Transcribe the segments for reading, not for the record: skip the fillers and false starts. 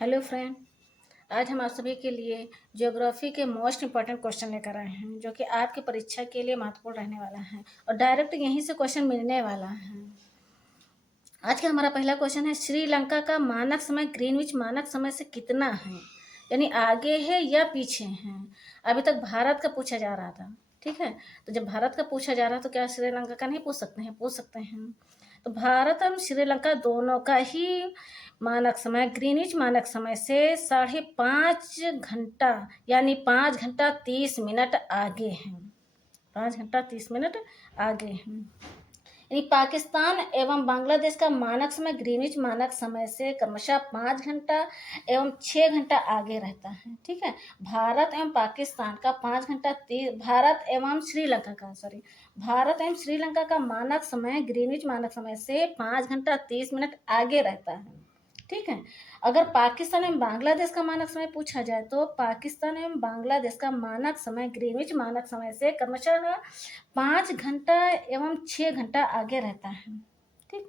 Hello friend. आज हम आप सभी के लिए ज्योग्राफी के मोस्ट इम्पॉर्टेंट क्वेश्चन लेकर आए हैं जो कि आपकी परीक्षा के लिए महत्वपूर्ण रहने वाला है और डायरेक्ट यहीं से क्वेश्चन मिलने वाला है। आज का हमारा पहला क्वेश्चन है, श्रीलंका का मानक समय ग्रीनविच मानक समय से कितना है, यानी आगे है या पीछे है। अभी तक भारत का पूछा जा रहा था, ठीक है। तो जब भारत का पूछा जा रहा है तो क्या श्रीलंका का नहीं पूछ सकते हैं? पूछ सकते हैं। तो भारत एवं श्रीलंका दोनों का ही मानक समय ग्रीनविच मानक समय से 5.5 घंटा यानी 5 घंटा 30 मिनट आगे हैं। 5 घंटा 30 मिनट आगे हैं। यानी पाकिस्तान एवं बांग्लादेश का मानक समय ग्रीनविच मानक समय से क्रमशः 5 घंटा एवं 6 घंटा आगे रहता है, ठीक है। भारत एवं पाकिस्तान का 5 घंटा भारत एवं श्रीलंका का मानक समय ग्रीनविच मानक समय से 5 घंटा 30 मिनट आगे रहता है, ठीक है। अगर पाकिस्तान एवं बांग्लादेश का मानक समय पूछा जाए तो पाकिस्तान एवं बांग्लादेश का मानक समय ग्रीनविच मानक समय से क्रमशः 5 घंटा एवं 6 घंटा आगे रहता है, ठीक।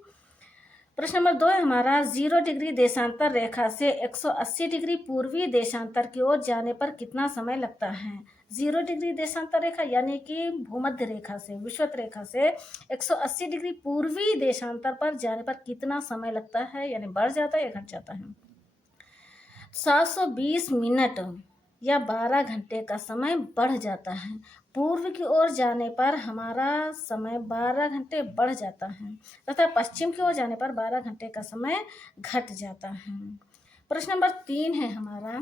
प्रश्न नंबर 2 है हमारा, 0 डिग्री देशांतर रेखा से 180 डिग्री पूर्वी देशांतर की ओर जाने पर कितना समय लगता है। 0 डिग्री देशांतर रेखा यानी कि भूमध्य रेखा से विषुवत रेखा से 180 डिग्री पूर्वी देशांतर पर जाने पर कितना समय लगता है, यानी बढ़ जाता है या घट जाता है। 720 मिनट या 12 घंटे का समय बढ़ जाता है। पूर्व की ओर जाने पर हमारा समय 12 घंटे बढ़ जाता है तथा पश्चिम की ओर जाने पर 12 घंटे का समय घट जाता है। प्रश्न नंबर 3 है हमारा,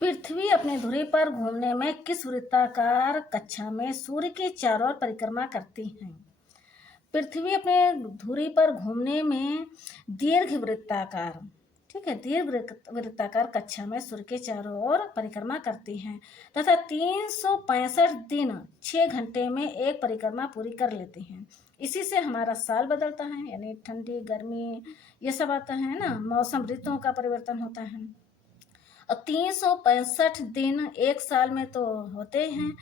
पृथ्वी अपने धुरी पर घूमने में किस वृत्ताकार कक्षा में सूर्य के चारों ओर परिक्रमा करती है। पृथ्वी अपने धुरी पर घूमने में दीर्घ वृत्ताकार, ठीक है, दीर्घ वृत्ताकार कक्षा में सूर्य के चारों ओर परिक्रमा करती हैं तथा 365 दिन 6 घंटे में एक परिक्रमा पूरी कर लेती हैं। इसी से हमारा साल बदलता है, यानी ठंडी गर्मी ये सब आता है ना, मौसम ऋतुओं का परिवर्तन होता है। और 365 दिन एक साल में तो होते हैं।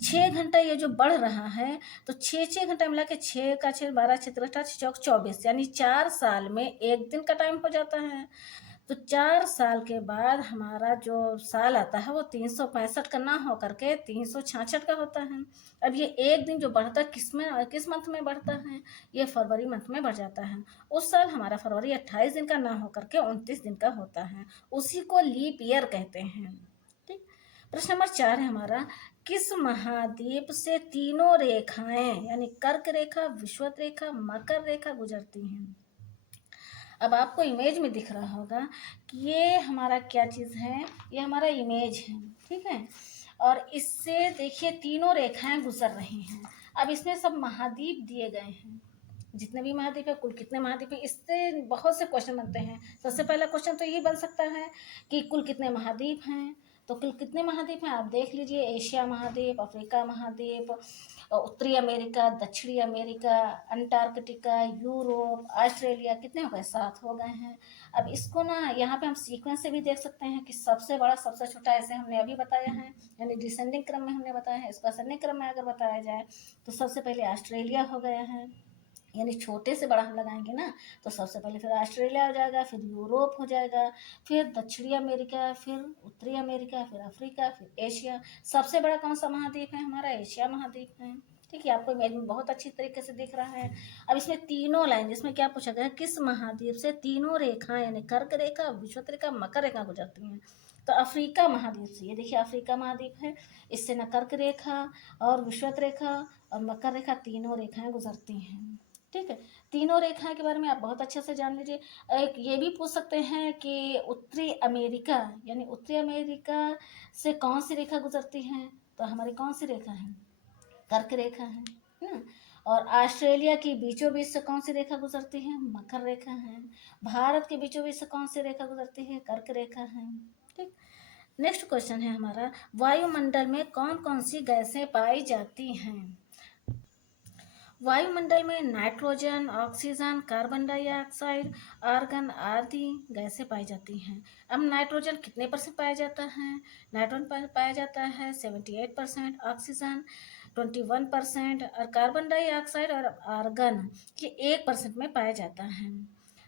6 घंटा ये जो बढ़ रहा है तो 6 घंटा मिला के 6 का 6 12 6 24 यानी 4 साल में एक दिन का टाइम हो जाता है। तो 4 साल के बाद हमारा जो साल आता है वो 365 का ना हो करके 366 का होता है। अब ये एक दिन जो बढ़ता है किस मंथ में बढ़ता है, ये फरवरी मंथ में बढ़ जाता है। उस साल हमारा फरवरी 28 दिन का ना हो करके 29 दिन का होता है, उसी को लीप ईयर कहते हैं, ठीक। प्रश्न नंबर 4 है हमारा, किस महाद्वीप से तीनों रेखाएं यानी कर्क रेखा विषुवत रेखा मकर रेखा गुजरती हैं। अब आपको इमेज में दिख रहा होगा कि ये हमारा क्या चीज़ है, ये हमारा इमेज है, ठीक है। और इससे देखिए तीनों रेखाएं गुजर रही हैं। अब इसमें सब महाद्वीप दिए गए हैं, जितने भी महाद्वीप है, कुल कितने महाद्वीप है, इससे बहुत से क्वेश्चन बनते हैं। सबसे पहला क्वेश्चन तो ये बन सकता है कि कुल कितने महाद्वीप हैं। तो कुल कितने महाद्वीप हैं आप देख लीजिए, एशिया महाद्वीप, अफ्रीका महाद्वीप, उत्तरी अमेरिका, दक्षिणी अमेरिका, अंटार्कटिका, यूरोप, ऑस्ट्रेलिया, कितने हो गए? 7 हो गए हैं। अब इसको ना यहाँ पे हम सीक्वेंस से भी देख सकते हैं कि सबसे बड़ा सबसे छोटा, ऐसे हमने अभी बताया है, यानी डिसेंडिंग क्रम में हमने बताया है। इसको असेंडिंग क्रम में अगर बताया जाए तो सबसे पहले ऑस्ट्रेलिया हो गया है, यानी छोटे से बड़ा हम लगाएंगे ना, तो सबसे पहले फिर ऑस्ट्रेलिया हो जाएगा, फिर यूरोप हो जाएगा, फिर दक्षिणी अमेरिका, फिर उत्तरी अमेरिका, फिर अफ्रीका, फिर एशिया। सबसे बड़ा कौन सा महाद्वीप है? हमारा एशिया महाद्वीप है, ठीक है। आपको इमेज में बहुत अच्छी तरीके से दिख रहा है। अब इसमें तीनों लाइन, जिसमें क्या पूछा गया, किस महाद्वीप से तीनों रेखाएं यानी कर्क रेखा विषुवत रेखा मकर रेखा गुजरती हैं। तो अफ्रीका महाद्वीप से, ये देखिए अफ्रीका महाद्वीप है, इससे न कर्क रेखा और विषुवत रेखा और मकर रेखा तीनों रेखाएं गुजरती हैं, ठीक है। तीनों रेखाएं के बारे में आप बहुत अच्छे से जान लीजिए। एक ये भी पूछ सकते हैं कि उत्तरी अमेरिका यानी उत्तरी अमेरिका से कौन सी रेखा गुजरती है, तो हमारी कौन सी रेखा है? कर्क रेखा है ना। और ऑस्ट्रेलिया की बीचों बीच से कौन सी रेखा गुजरती है? मकर रेखा है। भारत के बीचों बीच से कौन सी रेखा गुजरती है? कर्क रेखा है, ठीक। नेक्स्ट क्वेश्चन है हमारा, वायुमंडल में कौन कौन सी गैसें पाई जाती हैं। वायुमंडल में nitrogen, oxygen, carbon dioxide, argon आदि गैसें पाई जाती हैं। अब नाइट्रोजन कितने परसेंट पाया जाता है? नाइट्रोजन पाया जाता है 78%, ऑक्सीजन 21% और कार्बन डाइऑक्साइड और आर्गन ये 1% में पाया जाता है।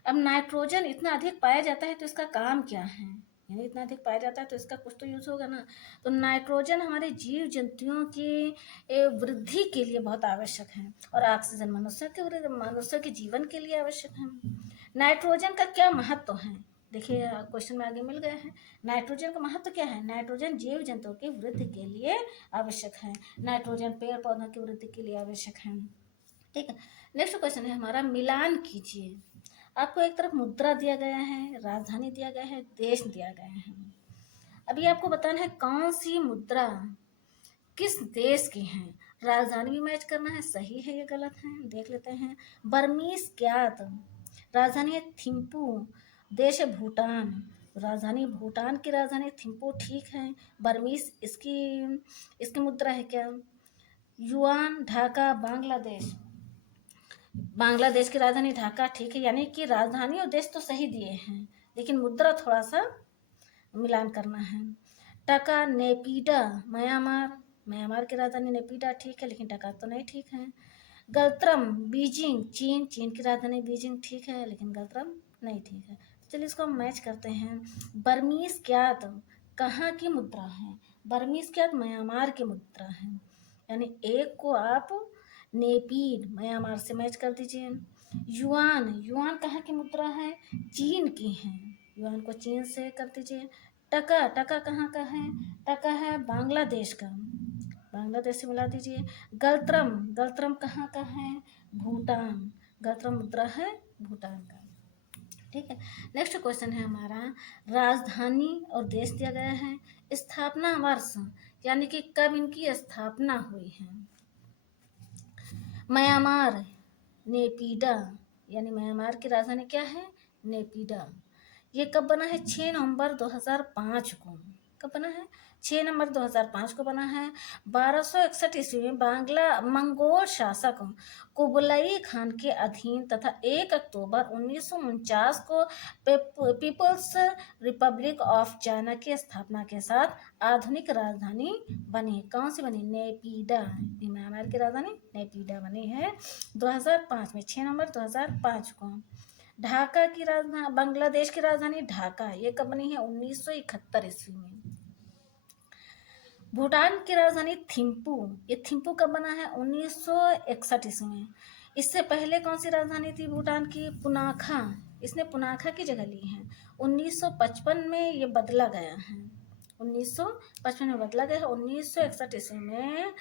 अब नाइट्रोजन इतना अधिक पाया जाता है तो इसका काम क्या है, यानी इतना अधिक पाया जाता है तो इसका कुछ तो यूज़ होगा ना। तो नाइट्रोजन हमारे जीव जंतुओं की वृद्धि के लिए बहुत आवश्यक है, और ऑक्सीजन मनुष्य के जीवन के लिए आवश्यक है। नाइट्रोजन का क्या महत्व है, देखिए क्वेश्चन में आगे मिल गए हैं। नाइट्रोजन का महत्व क्या है, नाइट्रोजन जीव जंतुओं की वृद्धि के लिए आवश्यक है, नाइट्रोजन पेड़ पौधों की वृद्धि के लिए आवश्यक है। ठीक है, नेक्स्ट क्वेश्चन है हमारा, मिलान कीजिए। आपको एक तरफ मुद्रा दिया गया है, राजधानी दिया गया है, देश दिया गया है। अभी आपको बताना है कौन सी मुद्रा किस देश की है, राजधानी भी मैच करना है, सही है या गलत है, देख लेते हैं। बर्मीज ज्ञात, राजधानी है थिम्पू, देश है भूटान, राजधानी भूटान की राजधानी थिम्पू, ठीक है। बर्मीज इसकी इसकी मुद्रा है क्या, युआन, ढाका, बांग्लादेश, बांग्लादेश की राजधानी ढाका, ठीक है। यानी कि राजधानी और देश तो सही दिए हैं, लेकिन मुद्रा थोड़ा सा मिलान करना है। टका, नेपीडा, म्यांमार, म्यांमार की राजधानी नेपीडा, ठीक है, लेकिन टका तो नहीं ठीक है। गलत्रम, बीजिंग, चीन, चीन की राजधानी बीजिंग, ठीक है, लेकिन गलत्रम नहीं ठीक है। तो चलिए इसको हम मैच करते हैं। बर्मीज क्यात कहाँ की मुद्रा है, बर्मीज क्यात म्यांमार की मुद्रा है, यानी एक को आप नेपीड म्यांमार से मैच कर दीजिए। युआन, युआन कहाँ की मुद्रा है, चीन की है, युआन को चीन से कर दीजिए। टका, टका कहाँ का है, टका है बांग्लादेश का, बांग्लादेश से मिला दीजिए। गलत्रम, गलत्रम कहाँ का है, भूटान, गलत्रम मुद्रा है भूटान का, ठीक है। नेक्स्ट क्वेश्चन है हमारा, राजधानी और देश दिया गया है, स्थापना वर्ष, यानी कि कब इनकी स्थापना हुई है। म्यांमार, नेपीडा, यानी म्यांमार की राजधानी क्या है, नेपीडा। ये कब बना है, 6 नवंबर 2005 को, कब बना है, 6 नवंबर 2005 को बना है। 1261 ईस्वी में बांग्ला मंगोल शासक कुबलाई खान के अधीन तथा 1 अक्टूबर 1949 को पीपल्स रिपब्लिक ऑफ चाइना की स्थापना के साथ आधुनिक राजधानी बनी। कौन सी बनी, नेपीडा, म्यांमार की राजधानी नेपीडा बनी है 2005 में, 6 नवंबर 2005 को। ढाका की राजधानी, बांग्लादेश की राजधानी ढाका, ये कब बनी है, 1971 ईस्वी में। भूटान की राजधानी थिम्पू, ये थिम्पू कब बना है, 1961 ईस्वी में। इससे पहले कौन सी राजधानी थी भूटान की, पुनाखा, इसने पुनाखा की जगह ली है। 1955 में ये बदला गया है, 1955 में बदला गया है। 1961 ईस्वी में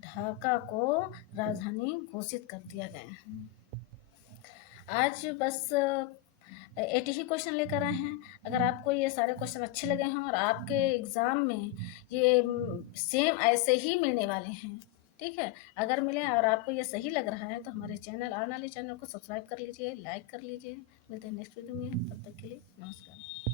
ढाका को राजधानी घोषित कर दिया गया है। आज बस 80 ही क्वेश्चन लेकर आए हैं। अगर आपको ये सारे क्वेश्चन अच्छे लगे हैं और आपके एग्ज़ाम में ये सेम ऐसे ही मिलने वाले हैं, ठीक है, अगर मिले और आपको ये सही लग रहा है तो हमारे चैनल आने वाले चैनल को सब्सक्राइब कर लीजिए, लाइक कर लीजिए। मिलते हैं नेक्स्ट वीडियो में, तब तक के लिए नमस्कार।